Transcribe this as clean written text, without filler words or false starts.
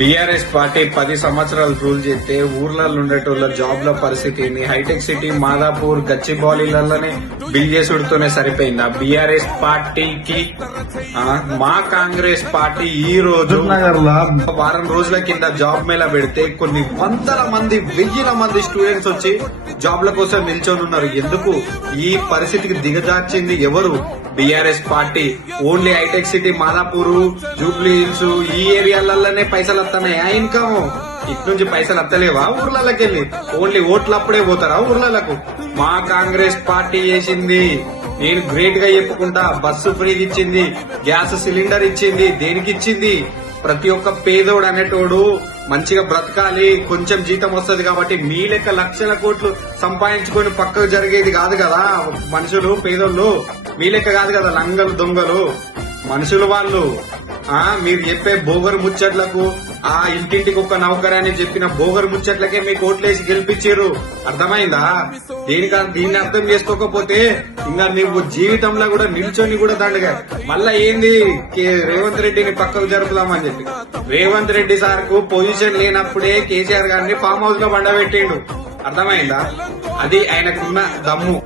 TRS party 10 సంవత్సరాలు rule చేస్తే ఊర్లలో ఉండేటోళ్ళ జాబ్ల పరిస్థితి ఏంది? హైటెక్ సిటీ, మాదాపూర్, గచ్చిబౌలిలలోనే బిల్ చేసుడుతోనే సరిపోయిందా బీఆర్ఎస్ పార్టీకి? మా కాంగ్రెస్ పార్టీ ఈ రోజు వారం రోజుల కింద జాబ్ మేళా పెడితే కొన్ని వందల మంది, వెయ్యిల మంది స్టూడెంట్స్ వచ్చి జాబ్ల కోసం నిల్చొని ఉన్నారు. ఎందుకు ఈ పరిస్థితికి దిగజార్చింది ఎవరు? బీఆర్ఎస్ పార్టీ. ఓన్లీ హైటెక్ సిటీ, మాదాపూర్, జూబ్లీ హిల్స్ ఈ ఏరియాలలోనే పైసలు వస్తున్నాయి. ఇన్కమ్ ఇటు నుంచి పైసలు వస్తలేవా ఊర్లకి వెళ్ళి? ఓన్లీ ఓట్లప్పుడే పోతారా ఊర్లకు? మా కాంగ్రెస్ పార్టీ చేసింది. నేను గ్రేట్ గా చెప్పుకుంటా. బస్సు ఫ్రీగా ఇచ్చింది, గ్యాస్ సిలిండర్ ఇచ్చింది. దేనికి ఇచ్చింది? ప్రతి ఒక్క పేదోడు అనేటోడు మంచిగా బ్రతకాలి, కొంచెం జీతం వస్తుంది కాబట్టి మీ లెక్క లక్షల కోట్లు సంపాదించుకొని పక్కకు జరిగేది కాదు కదా మనుషులు, పేదోళ్ళు. మీ లెక్క కాదు కదా లంగలు, దొంగలు మనుషులు వాళ్ళు. మీరు చెప్పే బోగరు ముచ్చట్లకు, ఆ ఇంటింటికి ఒక నౌకరాన్ని చెప్పిన బోగరు ముచ్చట్లకే మీకు ఓట్లేసి గెలిపించారు. అర్థమైందా? దీన్ని అర్థం చేసుకోకపోతే ఇంకా నువ్వు జీవితంలో కూడా నిల్చొని కూడా దండగా మళ్ళా ఏంది రేవంత్ రెడ్డిని పక్కకు జరుపుదామని చెప్పి. రేవంత్ రెడ్డి సార్ కు పొజిషన్ లేనప్పుడే కేసీఆర్ గారిని ఫామ్ హౌస్ లో బండబెట్టిండు. అర్థమైందా? అది ఆయనకున్న దమ్ము.